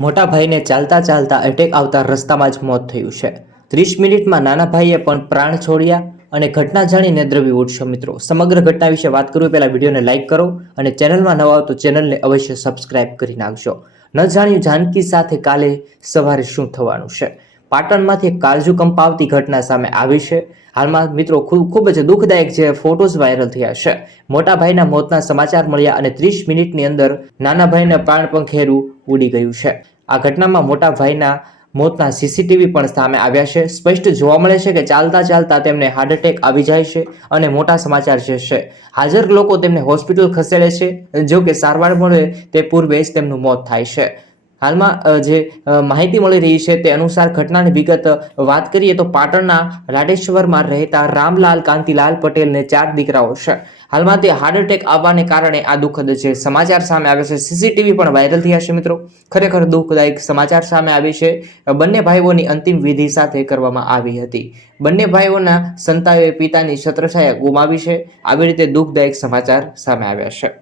મોટા ભાઈને ચાલતા ચાલતા એટેક આવતા રસ્તામાં જ મોત થયું છે। 30 મિનિટમાં નાના ભાઈએ પણ પ્રાણ છોડ્યા અને ઘટના જાણીને દ્રવી ઉઠશો। મિત્રો, સમગ્ર ઘટના વિશે વાત કરું પહેલા વિડીયોને લાઇક કરો અને ચેનલમાં નવા હો તો ચેનલને અવશ્ય સબસ્ક્રાઇબ કરી નાખજો। ન જાણ્યું જાનકી સાથે કાલે સવારે શું થવાનું છે। પાટણમાંથી એક કાળજુ કંપાવતી ઘટના સામે આવી છે। હાલમાં મિત્રો ખૂબ જ દુઃખદાયક જે ફોટોઝ વાયરલ થયા છે। મોટા ભાઈના મોતના સમાચાર મળ્યા અને 30 મિનિટની અંદર નાના ભાઈને પ્રાણ પંખેરું ઉડી ગયું છે। આ ઘટનામાં મોટા ભાઈના મોતના સીસીટીવી પણ સામે આવ્યા છે। સ્પષ્ટ જોવા મળે છે કે ચાલતા ચાલતા તેમને હાર્ટ એટેક આવી જાય છે અને મોટા સમાચાર જે છે હાજર લોકો તેમને હોસ્પિટલ ખસેડે છે। જો કે સારવાર મળે તે પૂર્વે જ તેમનું મોત થાય છે। હાલમાં જે માહિતી મળી રહી છે તે અનુસાર ઘટનાની વિગત વાત કરીએ તો પાટણના રાડેશ્વરમાં રહેતા રામલાલ કાંતિલાલ પટેલને 4 દીકરાઓ છે। હાલમાં તે હાર્ટ એટેક આવવાને કારણે આ દુઃખદ જે સમાચાર સામે આવે છે, સીસીટીવી પણ વાયરલ થયા છે। મિત્રો, ખરેખર દુઃખદાયક સમાચાર સામે આવી છે। બંને ભાઈઓની અંતિમ વિધિ સાથે કરવામાં આવી હતી। બંને ભાઈઓના સંતાનોએ પિતાની છત્રછાયા ગુમાવી છે। આવી રીતે દુઃખદાયક સમાચાર સામે આવ્યા છે।